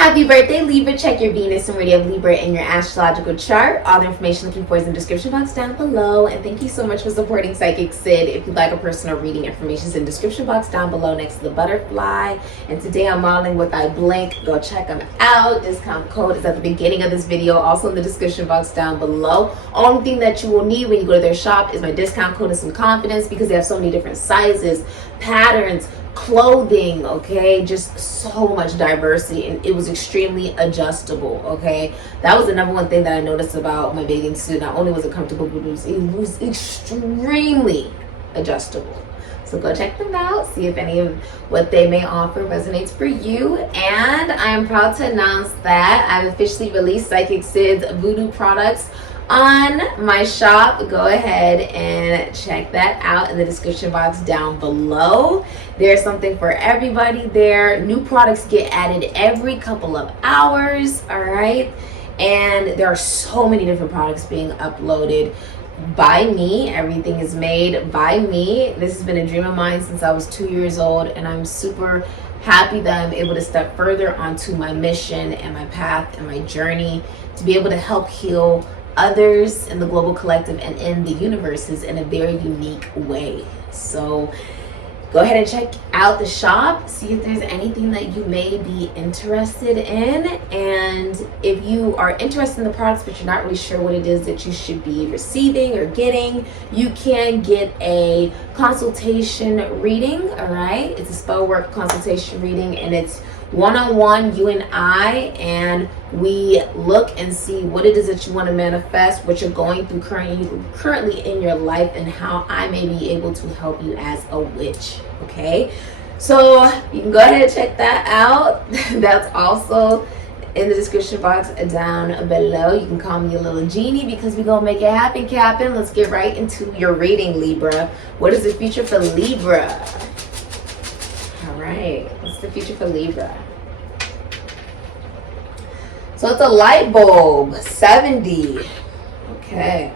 Happy birthday, Libra. Check your Venus and Meridian of Libra in your astrological chart. All the information looking for is in the description box down below. And thank you so much for supporting Sikiksyd. If you'd like a personal reading, information is in the description box down below next to the butterfly. And today I'm modeling with I Blink. Go check them out. Discount code is at the beginning of this video, also in the description box down below. Only thing that you will need when you go to their shop is my discount code and some confidence, because they have so many different sizes, patterns, clothing, okay, just so much diversity, and it was extremely adjustable. Okay, that was the number one thing that I noticed about my bathing suit. Not only was it comfortable, but it was extremely adjustable. So go check them out, see if any of what they may offer resonates for you. And I am proud to announce that I've officially released Sikiksyd's VOODOO products on my shop. Go ahead and check that out in the description box down below. There's something for everybody there. New products get added every couple of hours, all right? And there are so many different products being uploaded by me. Everything is made by me. This has been a dream of mine since I was 2 years old, and I'm super happy that I'm able to step further onto my mission and my path and my journey to be able to help heal others in the global collective and in the universes in a very unique way. So go ahead and check out the shop, see if there's anything that you may be interested in. And if you are interested in the products but you're not really sure what it is that you should be receiving or getting, you can get a consultation reading. All right, it's a spell work consultation reading, and it's one-on-one, you and I, and we look and see what it is that you want to manifest, what you're going through currently in your life, and how I may be able to help you as a witch. Okay, so you can go ahead and check that out. That's also in the description box down below. You can call me a little genie, because we're gonna make it happen, Captain. Let's get right into your reading, Libra. What is the future for Libra? All right, what's the future for Libra? So it's a light bulb, 70. Okay.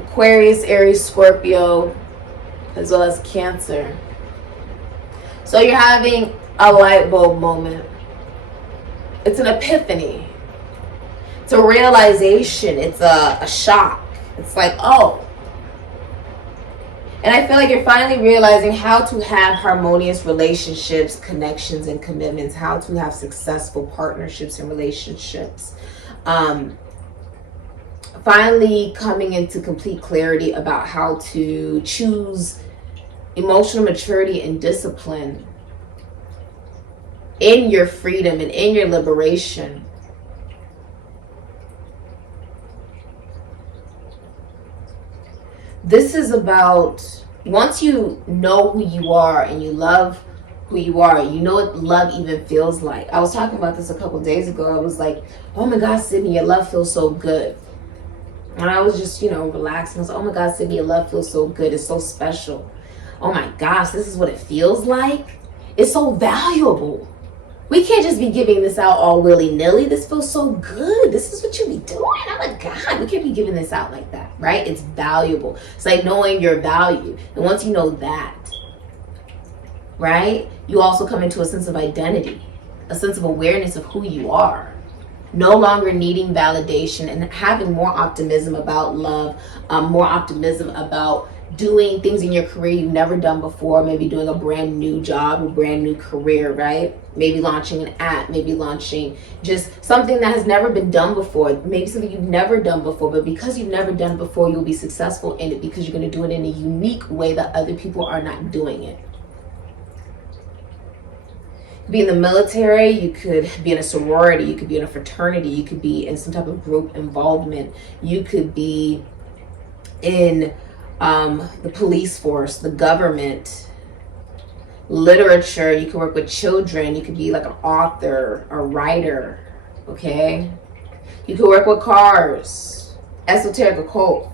Aquarius, Aries, Scorpio, as well as Cancer. So you're having a light bulb moment. It's an epiphany. It's a realization. It's a shock. It's like, oh. And I feel like you're finally realizing how to have harmonious relationships, connections, and commitments, how to have successful partnerships and relationships. Finally coming into complete clarity about how to choose emotional maturity and discipline in your freedom and in your liberation. This is about, once you know who you are and you love who you are, you know what love even feels like. I was talking about this a couple days ago. I was like, oh my God, Sydney, your love feels so good. And I was just, relaxing. I was like, oh my God, Sydney, your love feels so good. It's so special. Oh my gosh, this is what it feels like. It's so valuable. We can't just be giving this out all willy-nilly. This feels so good. This is what you be doing. Oh my God, we can't be giving this out like that, right? It's valuable. It's like knowing your value. And once you know that, right, you also come into a sense of identity, a sense of awareness of who you are. No longer needing validation, and having more optimism about love, more optimism about doing things in your career you've never done before, maybe doing a brand new job, a brand new career, right? Maybe launching an app, maybe launching just something that has never been done before, maybe something you've never done before, but because you've never done it before, you'll be successful in it because you're going to do it in a unique way that other people are not doing it. You could be in the military, you could be in a sorority, you could be in a fraternity, you could be in some type of group involvement, you could be in the police force, the government, literature. You can work with children. You could be like an author, a writer, okay? You could work with cars, esoteric, occult,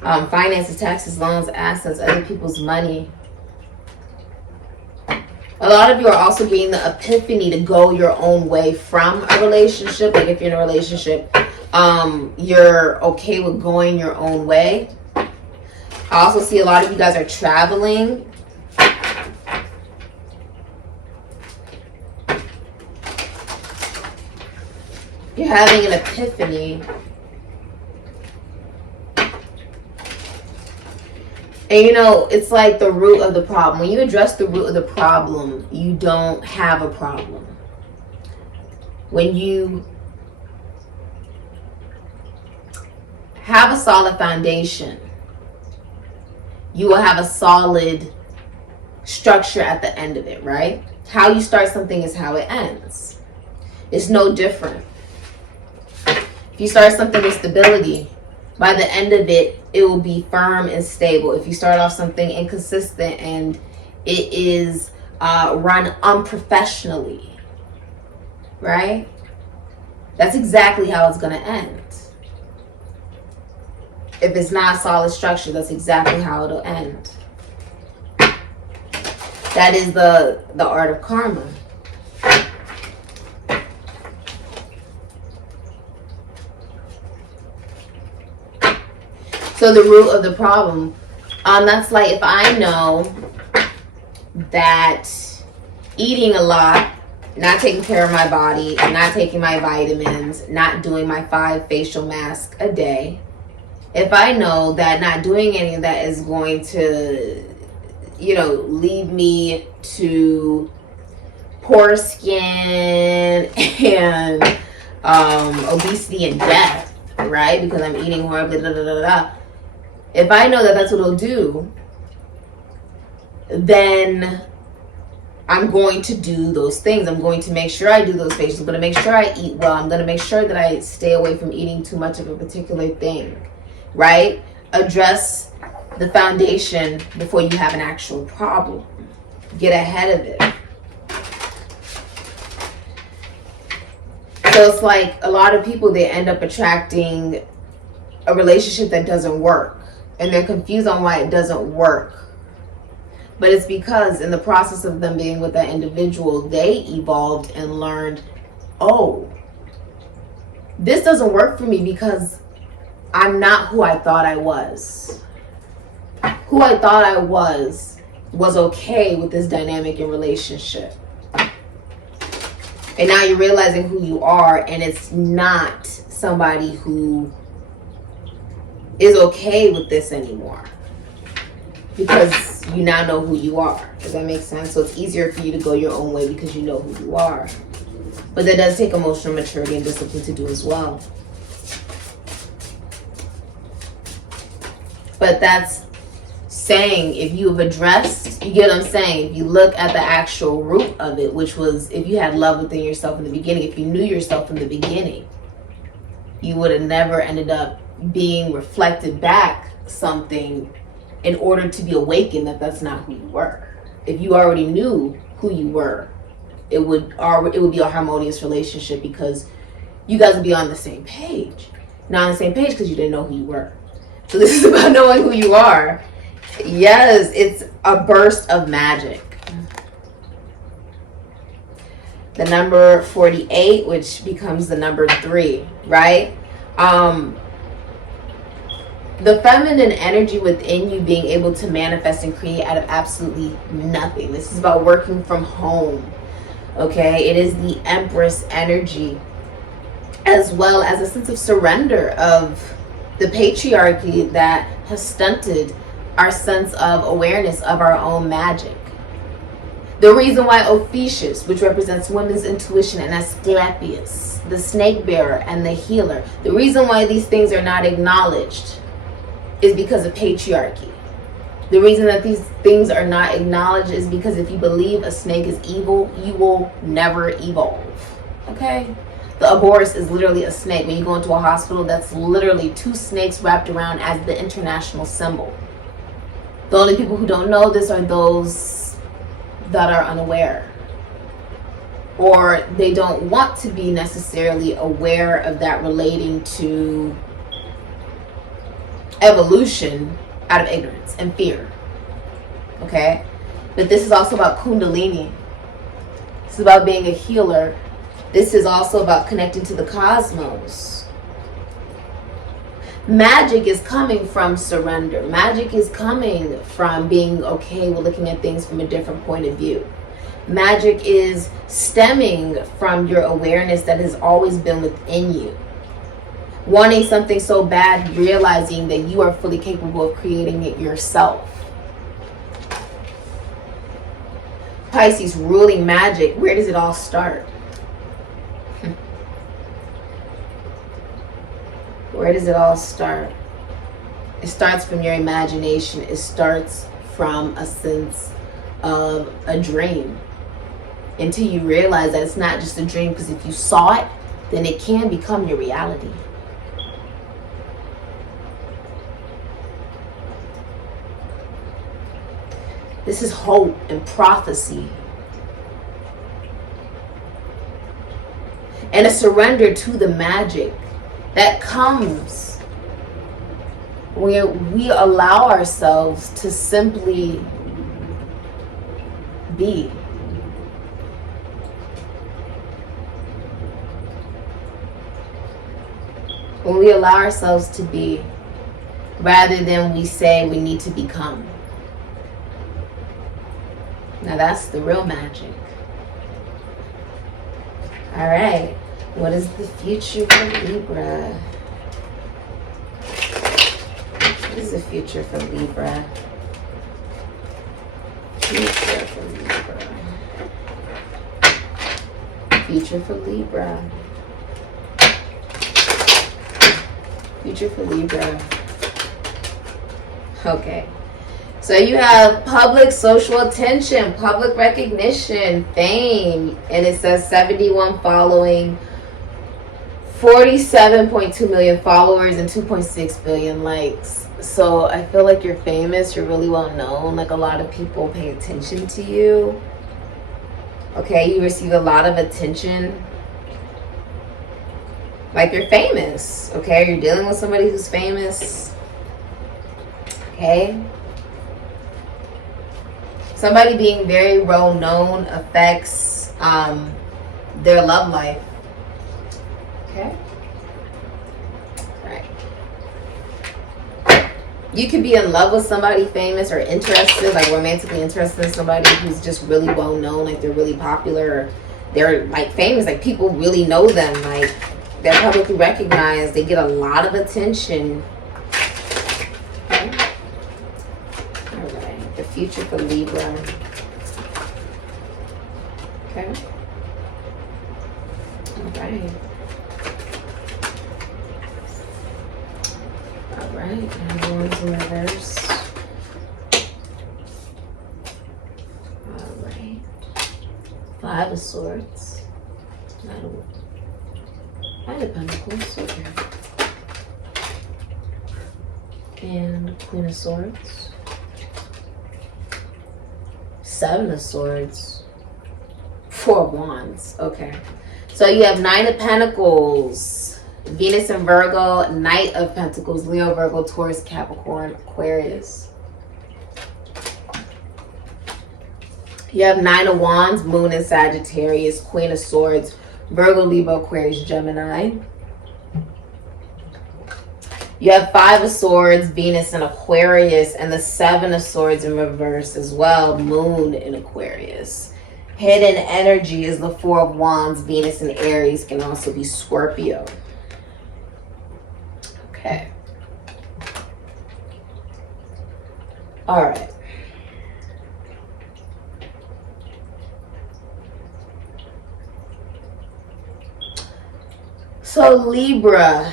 finances, taxes, loans, assets, other people's money. A lot of you are also getting the epiphany to go your own way from a relationship. Like if you're in a relationship, you're okay with going your own way. I also see a lot of you guys are traveling. having an epiphany. And you know, it's like the root of the problem. When you address the root of the problem, you don't have a problem. When you have a solid foundation, you will have a solid structure at the end of it, right? How you start something is how it ends. It's no different. If you start something with stability, by the end of it, it will be firm and stable. If you start off something inconsistent and it is run unprofessionally, right? That's exactly how it's going to end. If it's not a solid structure, that's exactly how it'll end. That is the art of karma. So the root of the problem, that's like if I know that eating a lot, not taking care of my body, not taking my vitamins, not doing my 5 facial masks a day, if I know that not doing any of that is going to, you know, lead me to poor skin and obesity and death, right? Because I'm eating horribly, if I know that that's what it'll do, then I'm going to do those things. I'm going to make sure I do those facials. I'm going to make sure I eat well. I'm going to make sure that I stay away from eating too much of a particular thing, right? Address the foundation before you have an actual problem. Get ahead of it. So it's like a lot of people, they end up attracting a relationship that doesn't work. And they're confused on why it doesn't work. But it's because in the process of them being with that individual, they evolved and learned, oh, this doesn't work for me because I'm not who I thought I was. Who I thought I was okay with this dynamic in relationship. And now you're realizing who you are, and it's not somebody who is okay with this anymore. Because you now know who you are. Does that make sense? So it's easier for you to go your own way because you know who you are. But that does take emotional maturity and discipline to do as well. But that's saying, if you have addressed, you get what I'm saying? If you look at the actual root of it, which was if you had love within yourself in the beginning, if you knew yourself in the beginning, you would have never ended up being reflected back something in order to be awakened that that's not who you were. If you already knew who you were, it would be a harmonious relationship because you guys would be on the same page. Not on the same page because you didn't know who you were. So this is about knowing who you are. Yes, it's a burst of magic. The number 48, which becomes the number 3, right? The feminine energy within you being able to manifest and create out of absolutely nothing. This is about working from home. Okay, it is the Empress energy, as well as a sense of surrender of the patriarchy that has stunted our sense of awareness of our own magic. The reason why Ophiuchus, which represents women's intuition, and Asclepius, the snake bearer and the healer, the reason why these things are not acknowledged is because of patriarchy. The reason that these things are not acknowledged is because if you believe a snake is evil, you will never evolve. Okay? The Ouroboros is literally a snake. When you go into a hospital, that's literally 2 snakes wrapped around as the international symbol. The only people who don't know this are those that are unaware. Or they don't want to be necessarily aware of that relating to evolution out of ignorance and fear. Okay? But this is also about Kundalini. This is about being a healer. This is also about connecting to the cosmos. Magic is coming from surrender. Magic is coming from being okay with looking at things from a different point of view. Magic is stemming from your awareness that has always been within you. Wanting something so bad, realizing that you are fully capable of creating it yourself. Pisces, ruling magic. Where does it all start? Where does it all start? It starts from your imagination. It starts from a sense of a dream. Until you realize that it's not just a dream, because if you saw it, then it can become your reality. This is hope and prophecy. And a surrender to the magic that comes where we allow ourselves to simply be. When we allow ourselves to be, rather than we say we need to become. Now that's the real magic. All right. What is the future for Libra? What is the future for Libra? Future for Libra. Future for Libra. Future for Libra. Okay. So you have public social attention, public recognition, fame, and it says 71 following, 47.2 million followers, and 2.6 billion likes. So I feel like you're famous, you're really well known, like a lot of people pay attention to you. Okay, you receive a lot of attention. Like you're famous, okay? You're dealing with somebody who's famous. Okay? Somebody being very well known affects their love life. Okay? Alright. You could be in love with somebody famous or interested, like romantically interested in somebody who's just really well known, like they're really popular, or they're like famous, like people really know them, like they're publicly recognized, they get a lot of attention. Future for Libra. Okay. Alright. Alright. And one's in reverse. Alright. 5 of Swords. Knight of Pentacles. Okay. And Queen of Swords. 7 of Swords, 4 of Wands. Okay, so you have 9 of Pentacles, Venus and Virgo, Knight of Pentacles, Leo, Virgo, Taurus, Capricorn, Aquarius. You have 9 of Wands, Moon and Sagittarius, Queen of Swords, Virgo, Libra, Aquarius, Gemini. You have 5 of Swords, Venus in Aquarius, and the 7 of Swords in reverse as well, Moon in Aquarius. Hidden energy is the 4 of Wands, Venus in Aries, can also be Scorpio. Okay. All right. So Libra,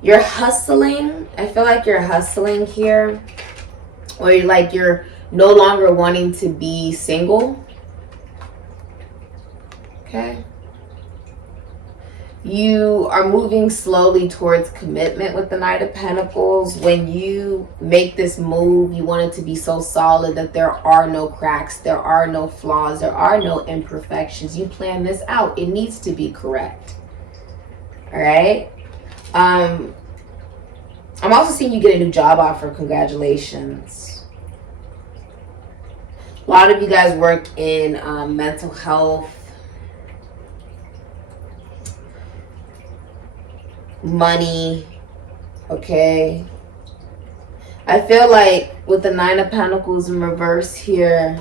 you're hustling. I feel like you're hustling here. Or you're no longer wanting to be single. Okay. You are moving slowly towards commitment with the Knight of Pentacles. When you make this move, you want it to be so solid that there are no cracks, there are no flaws, there are no imperfections. You plan this out. It needs to be correct. All right. I'm also seeing you get a new job offer. Congratulations. A lot of you guys work in mental health, money, okay? I feel like with the Nine of Pentacles in reverse here,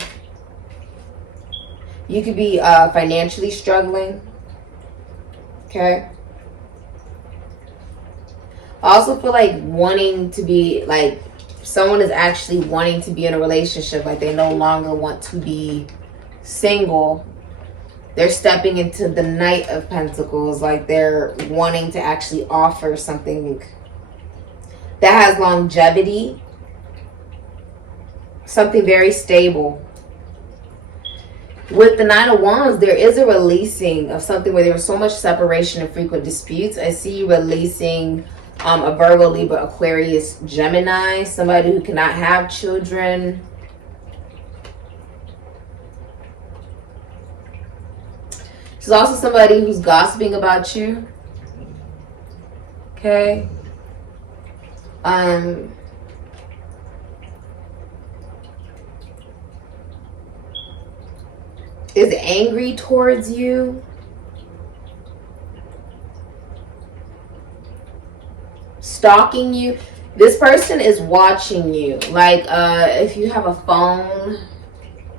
you could be financially struggling. Okay. I also feel like wanting to be, like, someone is actually wanting to be in a relationship. Like, they no longer want to be single. They're stepping into the Knight of Pentacles. Like, they're wanting to actually offer something that has longevity. Something very stable. With the Nine of Wands, there is a releasing of something where there was so much separation and frequent disputes. I see you releasing a Virgo, Libra, Aquarius, Gemini, somebody who cannot have children. There's also somebody who's gossiping about you. Okay. Is angry towards you. Stalking you. This person is watching you. Like, if you have a phone,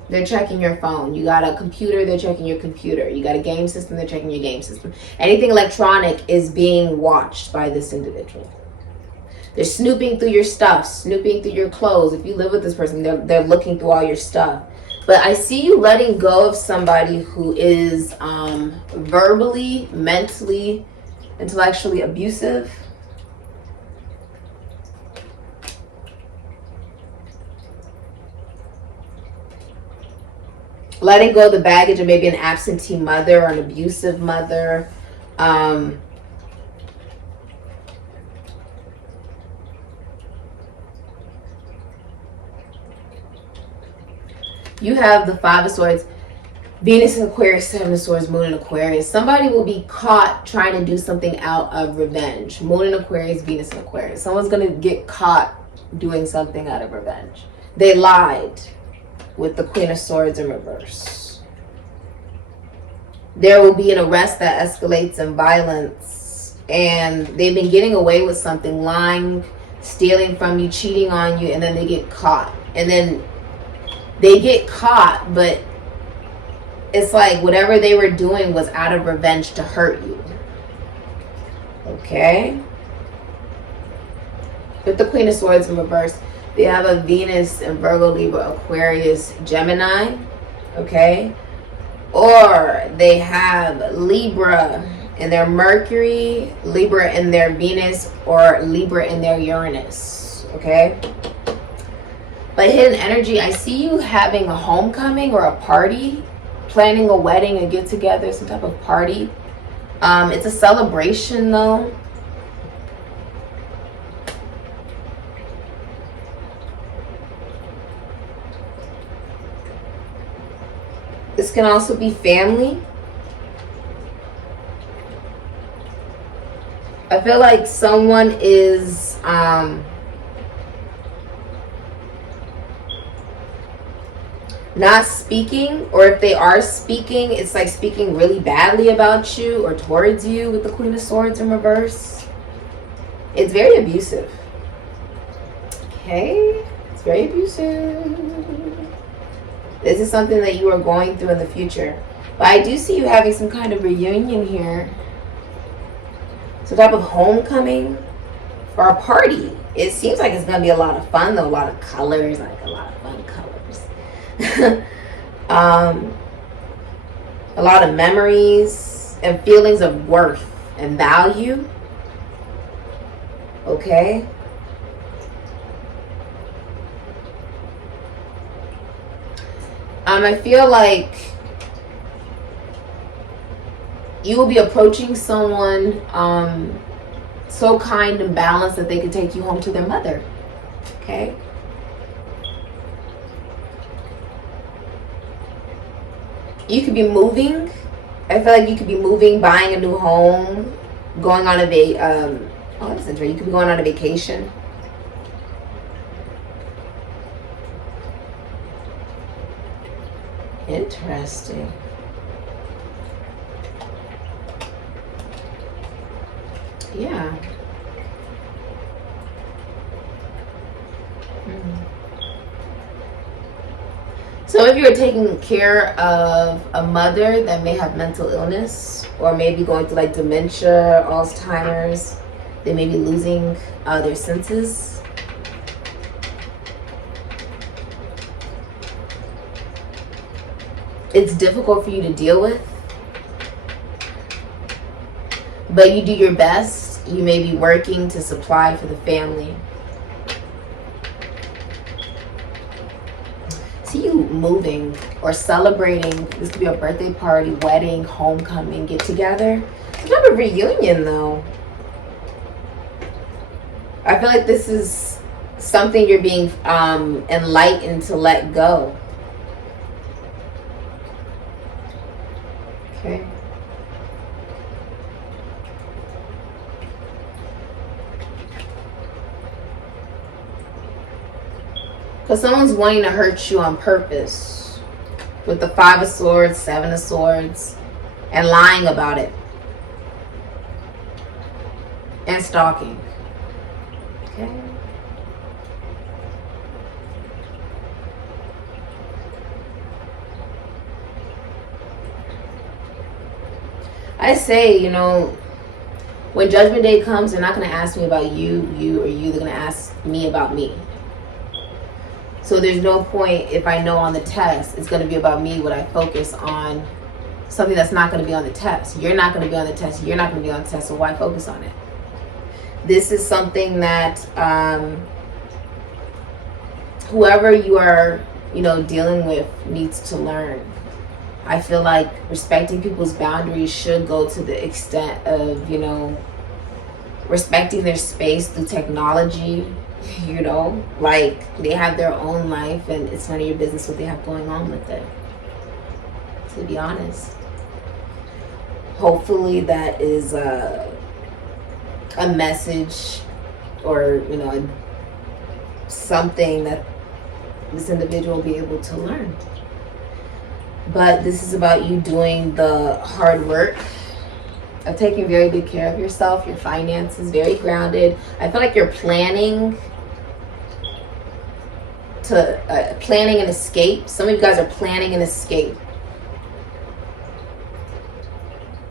they're checking your phone. You got a computer, they're checking your computer. You got a game system, they're checking your game system. Anything electronic is being watched by this individual. They're snooping through your stuff, snooping through your clothes. If you live with this person, they're looking through all your stuff. But I see you letting go of somebody who is verbally, mentally, intellectually abusive. Letting go of the baggage of maybe an absentee mother or an abusive mother. You have the Five of Swords, Venus in Aquarius, Seven of Swords, Moon in Aquarius. Somebody will be caught trying to do something out of revenge. Moon in Aquarius, Venus in Aquarius. Someone's going to get caught doing something out of revenge. They lied with the Queen of Swords in reverse. There will be an arrest that escalates in violence. And they've been getting away with something, lying, stealing from you, cheating on you, and then they get caught. And then they get caught, but it's like whatever they were doing was out of revenge to hurt you. Okay? With the Queen of Swords in reverse, they have a Venus in Virgo, Libra, Aquarius, Gemini. Okay? Or they have Libra in their Mercury, Libra in their Venus, or Libra in their Uranus. Okay? But hidden energy, I see you having a homecoming or a party, planning a wedding, a get-together, some type of party. It's a celebration, though. This can also be family. I feel like someone is not speaking, or if they are speaking, it's like speaking really badly about you or towards you with the Queen of Swords in reverse. It's very abusive. Okay? It's very abusive. This is something that you are going through in the future. But I do see you having some kind of reunion here. Some type of homecoming or a party. It seems like it's going to be a lot of fun, though. A lot of colors, like a lot of fun colors. A lot of memories and feelings of worth and value. Okay? I feel like you will be approaching someone so kind and balanced that they can take you home to their mother. Okay? You could be moving. I feel like you could be moving, buying a new home, going on a that's interesting. You could be going on a vacation. Interesting. Yeah. So if you're taking care of a mother that may have mental illness, or maybe going through like dementia, Alzheimer's, they may be losing their senses. It's difficult for you to deal with, but you do your best. You may be working to supply for the family. See you moving or celebrating. This could be a birthday party, wedding, homecoming, get together. It's not a reunion though. I feel like this is something you're being enlightened to let go. Okay. Because someone's wanting to hurt you on purpose. With the 5 of Swords, 7 of Swords, and lying about it. And stalking. Okay. I say, you know, when Judgment Day comes, they're not going to ask me about you, or you. They're going to ask me about me. So there's no point if I know on the test, it's going to be about me, what I focus on, something that's not going to be on the test. You're not going to be on the test. You're not going to be on the test. So why focus on it? This is something that whoever you are, you know, dealing with needs to learn. I feel like respecting people's boundaries should go to the extent of, you know, respecting their space through technology. You know, like they have their own life and it's none of your business what they have going on with it, to be honest. Hopefully that is a message, or, you know, something that this individual will be able to learn. But this is about you doing the hard work of taking very good care of yourself, your finances, very grounded. I feel like you're planning an escape. Some of you guys are planning an escape.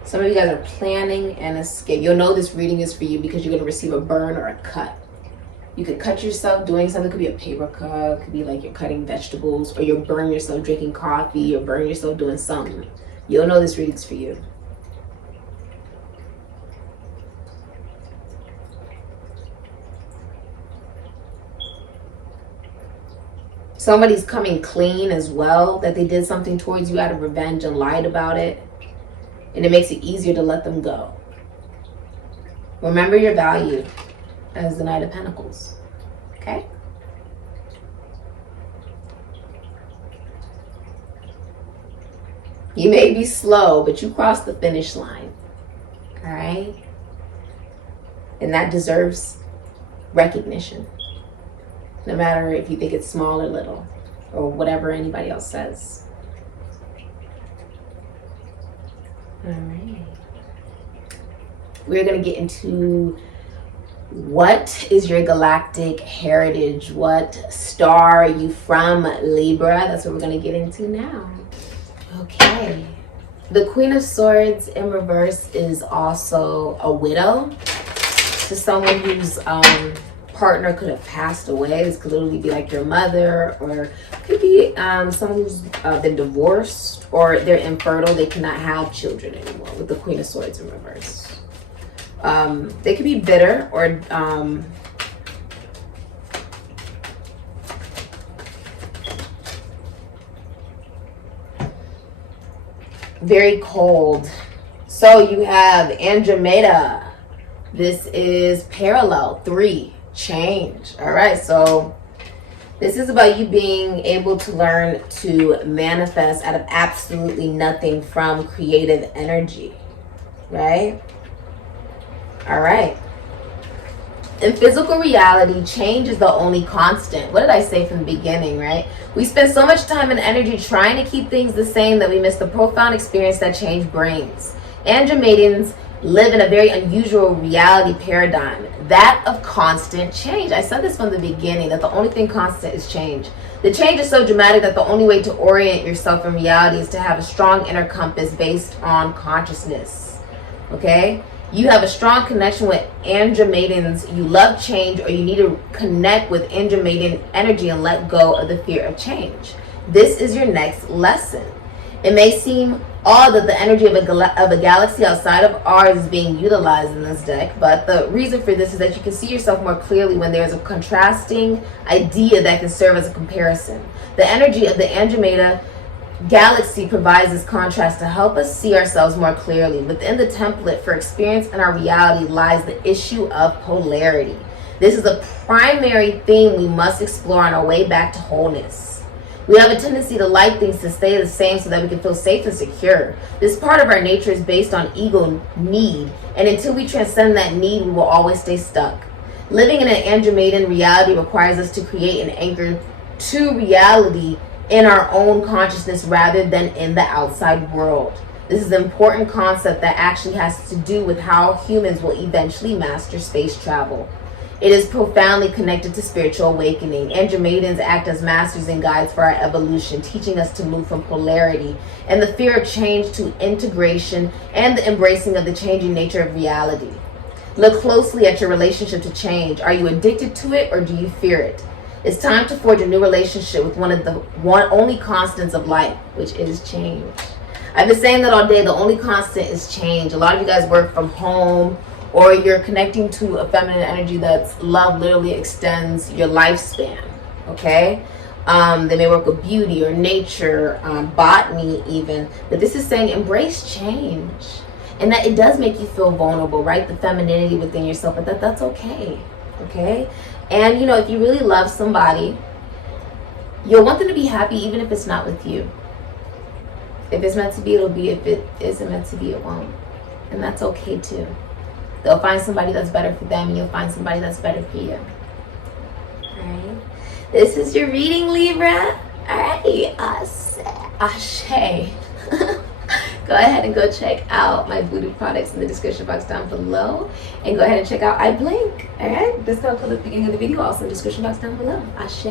Some of you guys are planning an escape. You'll know this reading is for you because you're going to receive a burn or a cut. You could cut yourself doing something. It could be a paper cut. It could be like you're cutting vegetables, or you'll burn yourself drinking coffee, or burn yourself doing something. You'll know this reading's for you. Somebody's coming clean as well, that they did something towards you out of revenge and lied about it. And it makes it easier to let them go. Remember your value as the Knight of Pentacles. Okay? You may be slow, but you crossed the finish line. All right? And that deserves recognition. No matter if you think it's small or little, or whatever anybody else says. All right. We're going to get into what is your galactic heritage? What star are you from, Libra? That's what we're going to get into now. Okay. The Queen of Swords in reverse is also a widow. So someone who's partner could have passed away. This could literally be like your mother, or could be someone who's been divorced, or they're infertile. They cannot have children anymore with the Queen of Swords in reverse. They could be bitter, or very cold. So you have Andromeda. This is parallel 3. Change. All right, so this is about you being able to learn to manifest out of absolutely nothing from creative energy, right? All right. In physical reality, change is the only constant. What did I say from the beginning, right? We spend so much time and energy trying to keep things the same that we miss the profound experience that change brings. Andromedans live in a very unusual reality paradigm. that of constant change. I said this from the beginning, that the only thing constant is change. The change is so dramatic that the only way to orient yourself in reality is to have a strong inner compass based on consciousness. Okay? You have a strong connection with Andromedans. You love change, or you need to connect with Andromedan energy and let go of the fear of change. This is your next lesson. It may seem odd that the energy of a galaxy outside of ours is being utilized in this deck, but the reason for this is that you can see yourself more clearly when there's a contrasting idea that can serve as a comparison. The energy of the Andromeda galaxy provides this contrast to help us see ourselves more clearly. Within the template for experience in our reality lies the issue of polarity. This is a primary theme we must explore on our way back to wholeness. We have a tendency to like things to stay the same so that we can feel safe and secure. This part of our nature is based on ego need, and until we transcend that need, we will always stay stuck. Living in an Andromedan reality requires us to create an anchor to reality in our own consciousness rather than in the outside world. This is an important concept that actually has to do with how humans will eventually master space travel. It is profoundly connected to spiritual awakening. Andromedans act as masters and guides for our evolution, teaching us to move from polarity and the fear of change to integration and the embracing of the changing nature of reality. Look closely at your relationship to change. Are you addicted to it, or do you fear it? It's time to forge a new relationship with one of the only constants of life, which is change. I've been saying that all day. The only constant is change. A lot of you guys work from home, or you're connecting to a feminine energy that's love literally extends your lifespan, okay? They may work with beauty or nature, botany even, but this is saying embrace change. And that it does make you feel vulnerable, right? The femininity within yourself, but that's okay, okay? And you know, if you really love somebody, you'll want them to be happy even if it's not with you. If it's meant to be, it'll be. If it isn't meant to be, it won't. And that's okay too. They'll find somebody that's better for them, and you'll find somebody that's better for you. Alright? This is your reading, Libra. Alright, Ashe. Go ahead and go check out my VOODOO products in the description box down below. And go ahead and check out I Blink. Alright? Discount code at the beginning of the video, also in the description box down below. Ashe.